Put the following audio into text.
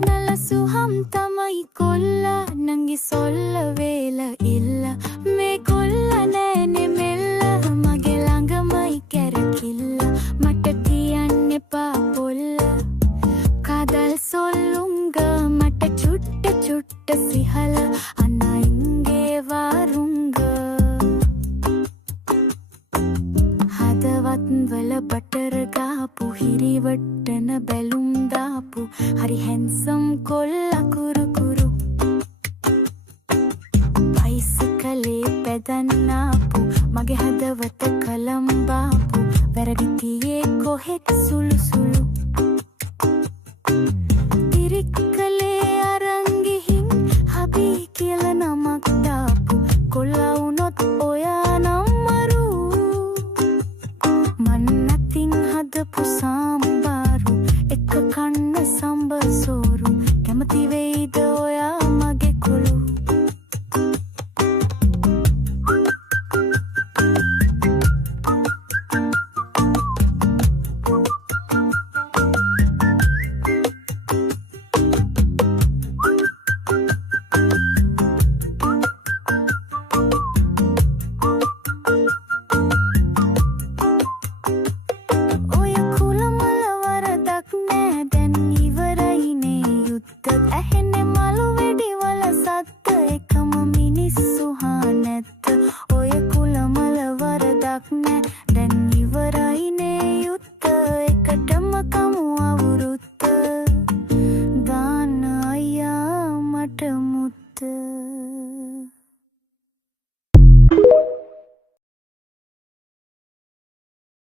නලසුහම් තමයි කොල්ලා නංගි සොල්ල වේල ඉල්ල මේ කොල්ලා නෑනේ මෙල්ල මගේ ළඟමයි කැරකිල්ල මට තියන්න එපා පොල්ල කාදල් සොල්ලුංග මට චුට්ට චුට්ට සිහල අනයින්ගේ වාරුංග හදවත් වල බටර් ගාපු හිරිවට්ටන බැලුම් දාපු හරි හැන්සම් කොල්ලා කුරු කුරු බයිසිකලේ පැදන්නාපු මගේ හදවත කලම්බාපු වැරදි තියේ කොහෙද සුළු සුළු ඉරික්කලේ අරන් ගිහින් හබී කියලා නමක් දාපු කොල්ලා වුණොත් ඔයා නම් මරු මන්නතින් හදපු සාම්බාරු එක කන්න සම්බ සෝරු කැමති වෙයිද